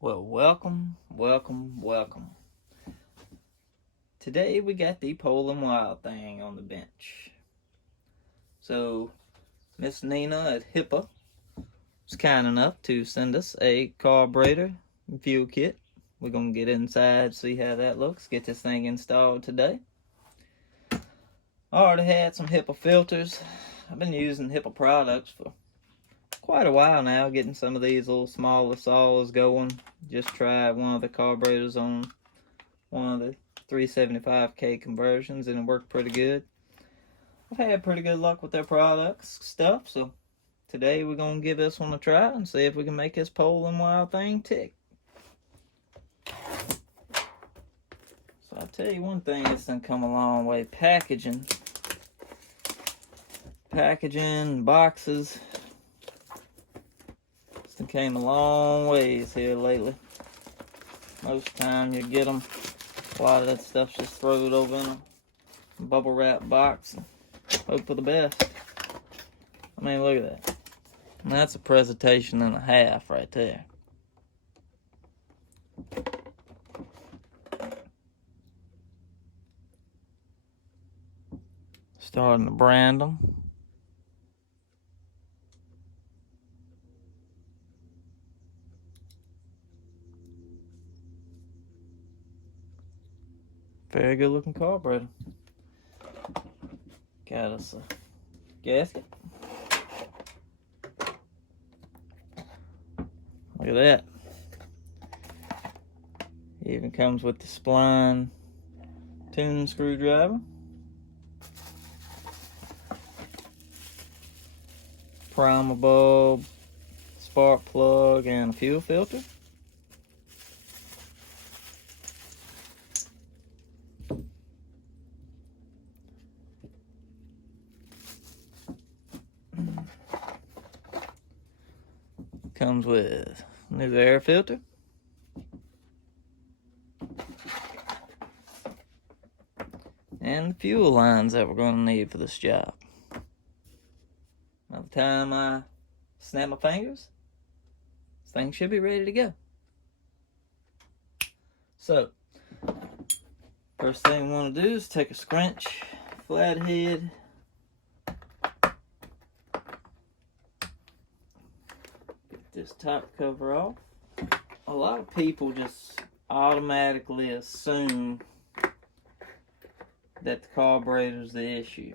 Well, welcome. Today we got the Poulan Wild Thing on the bench. So, Miss Nina at HIPA was kind enough to send us a carburetor and fuel kit. We're going to get inside, see how that looks, get this thing installed today. I already had some HIPA filters. I've been using HIPA products for quite a while now, getting some of these little smaller saws going. Just tried one of the carburetors on one of the 375K conversions and it worked pretty good. I've had pretty good luck with their products stuff, so today we're gonna give this one a try and see if we can make this Poulan Wild Thing tick. So I'll tell you one thing, it's done come a long way. Packaging, boxes, it's done came a long ways here lately. Most of the time you get them, a lot of that stuff's just thrown over in a bubble wrap box and hope for the best. I mean, look at that. And that's a presentation and a half right there. Starting to brand them. Very good looking carburetor. Got us a gasket. Look at that. It even comes with the spline tuning screwdriver. Primer bulb, spark plug, and a fuel filter. Comes with new air filter. And the fuel lines that we're going to need for this job. By the time I snap my fingers, this thing should be ready to go. So, first thing we want to do is take a scrunch flathead. Get this top cover off. A lot of people just automatically assume that the carburetor's the issue.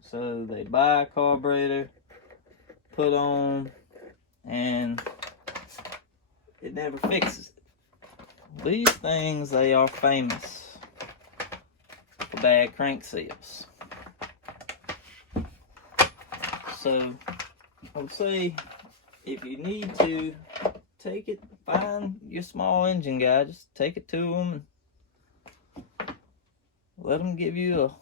So they buy a carburetor, put on, and it never fixes it. These things, they are famous for bad crank seals. So I would say if you need to take it, find your small engine guy, just take it to them and let them give you a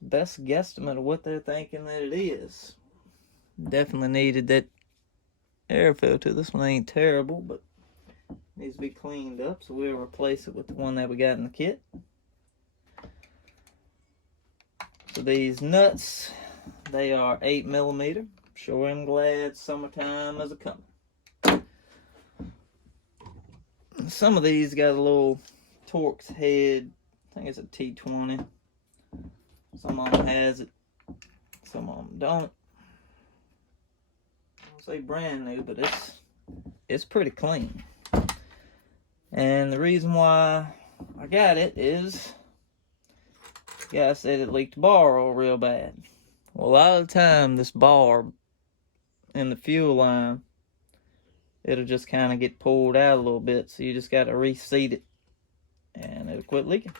best guesstimate of what they're thinking that it is. Definitely needed that air filter. This one ain't terrible, but needs to be cleaned up, so we'll replace it with the one that we got in the kit. So these nuts, they are 8mm. Sure am glad summertime is a coming. Some of these got a little Torx head. I think it's a T20. Some of them has it, some of them don't. I don't say brand new, but it's pretty clean. And the reason why I got it is the guy said it leaked bar oil real bad. Well, a lot of the time this bar in the fuel line, it'll just kind of get pulled out a little bit, so you just got to reseat it and it'll quit leaking.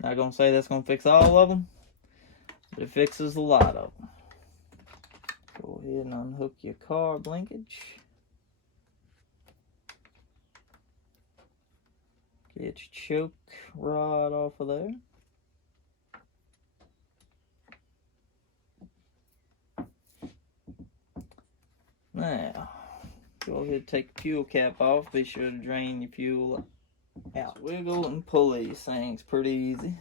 Not gonna say that's gonna fix all of them, but it fixes a lot of them. Go ahead and unhook your carb linkage. Get your choke rod off of there. Now, go ahead and take the fuel cap off. Be sure to drain your fuel out. Wiggle and pull these things pretty easy.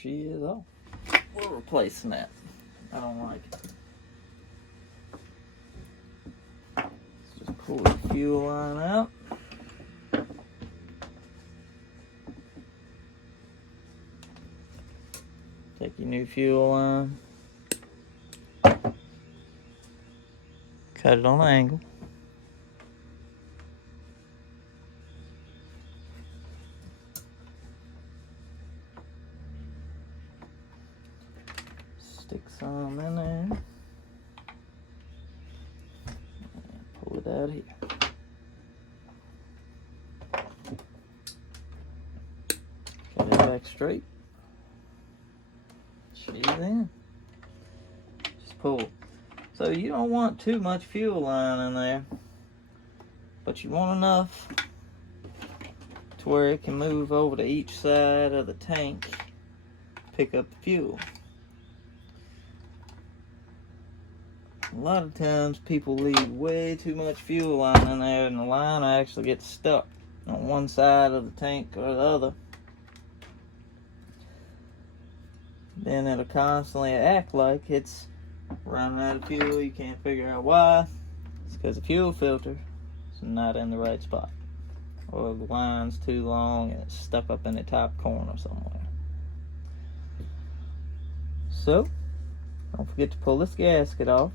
she is off. We're replacing that. I don't like it. Let's just pull the fuel line out. Take your new fuel line. Cut it on an angle. Stick some in there. And pull it out here. Cut it back straight. She's in. Just pull. So you don't want too much fuel line in there, but you want enough to where it can move over to each side of the tank, pick up the fuel. A lot of times people leave way too much fuel line in there and the line actually gets stuck on one side of the tank or the other. Then it'll constantly act like it's running out of fuel. You can't figure out why. It's because the fuel filter is not in the right spot, or the line's too long and it's stuck up in the top corner somewhere. So don't forget to pull this gasket off.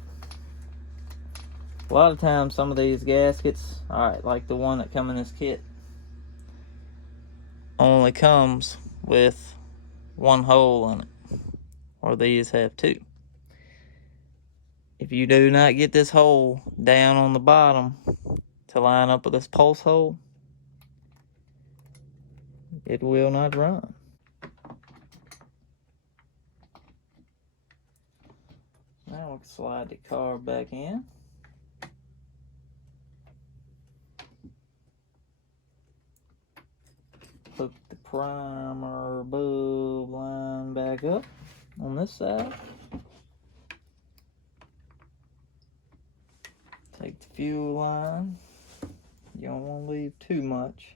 A lot of times some of these gaskets, alright, like the one that come in this kit, only comes with one hole in it, or these have two. If you do not get this hole down on the bottom to line up with this pulse hole, it will not run. Now we can slide the carb back in. Hook the primer bulb line back up on this side. Take the fuel line. You don't want to leave too much.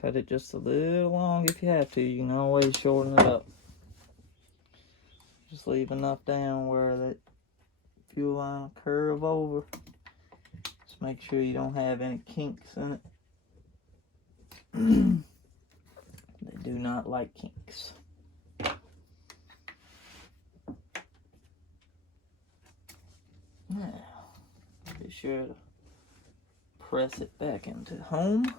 Cut it just a little long if you have to. You can always shorten it up. Just leave enough down where that fuel line will curve over. Just make sure you don't have any kinks in it. They do not like kinks. Now, be sure to press it back into home.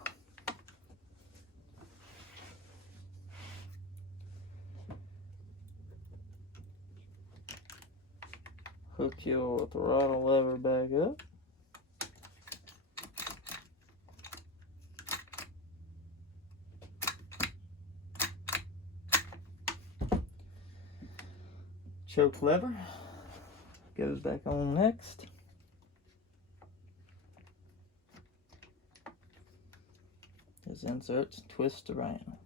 Hook your throttle lever back up. Choke lever goes back on next. These inserts twist around.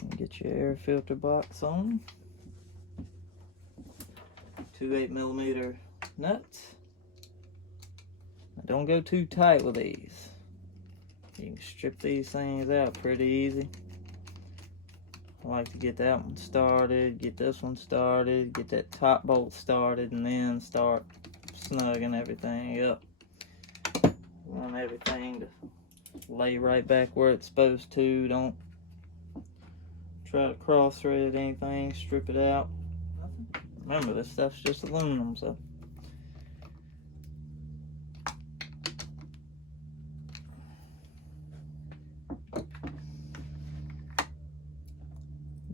And get your air filter box on. 2 8mm nuts. Now don't go too tight with these. You can strip these things out pretty easy. I like to get that one started, get this one started, get that top bolt started, and then start snugging everything up. I want everything to lay right back where it's supposed to. Don't try to cross thread anything, strip it out. Remember, this stuff's just aluminum, so.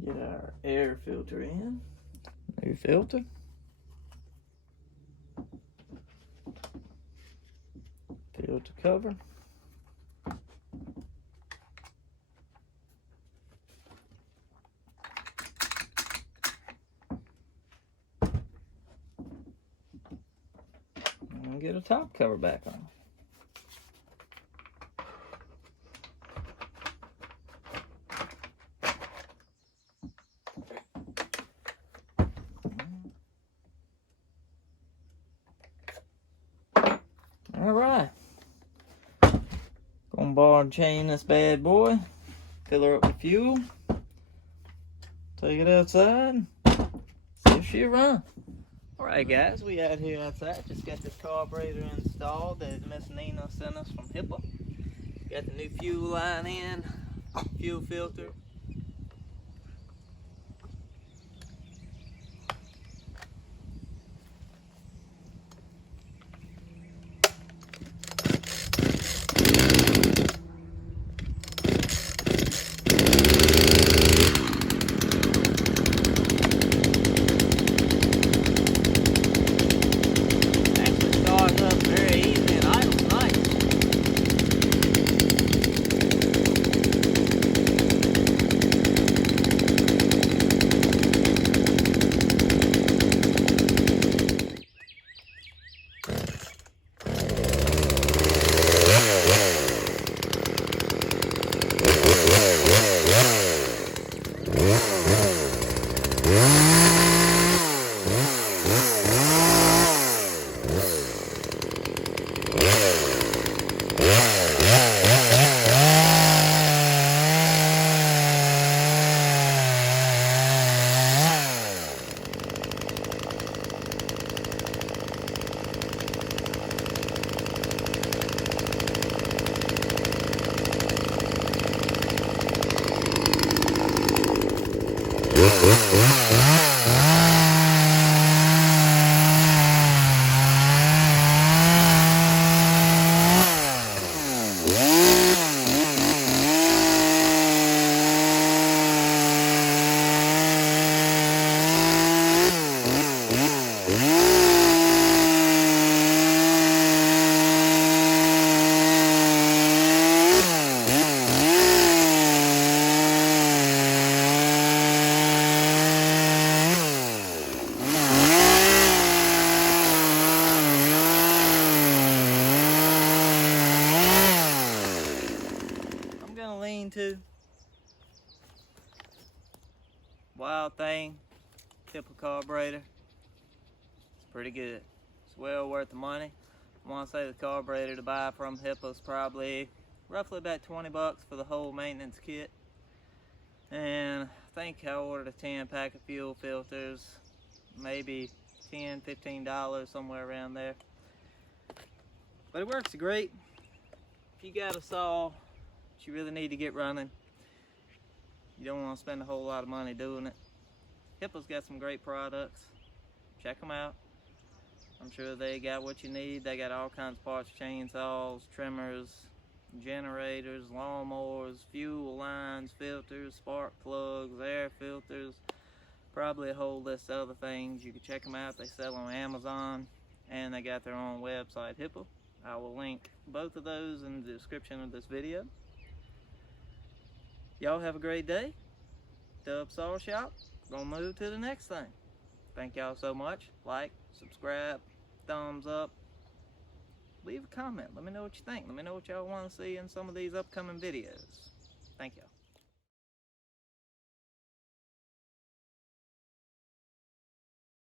Get our air filter in. New filter. Filter cover. And get a top cover back on. Alright. Gonna bar and chain this bad boy. Fill her up with fuel. Take it outside. See if she'll run. Alright guys, we out here outside. Just got this carburetor installed that Miss Nina sent us from HIPA. Got the new fuel line in, fuel filter. To Wild Thing HIPA carburetor. It's pretty good. It's well worth the money. I want to say the carburetor to buy from HIPA is probably roughly about 20 bucks for the whole maintenance kit. And I think I ordered a 10-pack of fuel filters, maybe $10–15, somewhere around there. But it works great. If you got a saw you really need to get running, you don't want to spend a whole lot of money doing it. HIPA's got some great products. Check them out. I'm sure they got what you need. They got all kinds of parts: chainsaws, trimmers, generators, lawnmowers, fuel lines, filters, spark plugs, air filters, probably a whole list of other things. You can check them out. They sell on Amazon, and they got their own website, HIPA. I will link both of those in the description of this video. Y'all have a great day. Dub Saw Shop. Gonna move to the next thing. Thank y'all so much. Like, subscribe, thumbs up. Leave a comment. Let me know what you think. Let me know what y'all want to see in some of these upcoming videos. Thank y'all.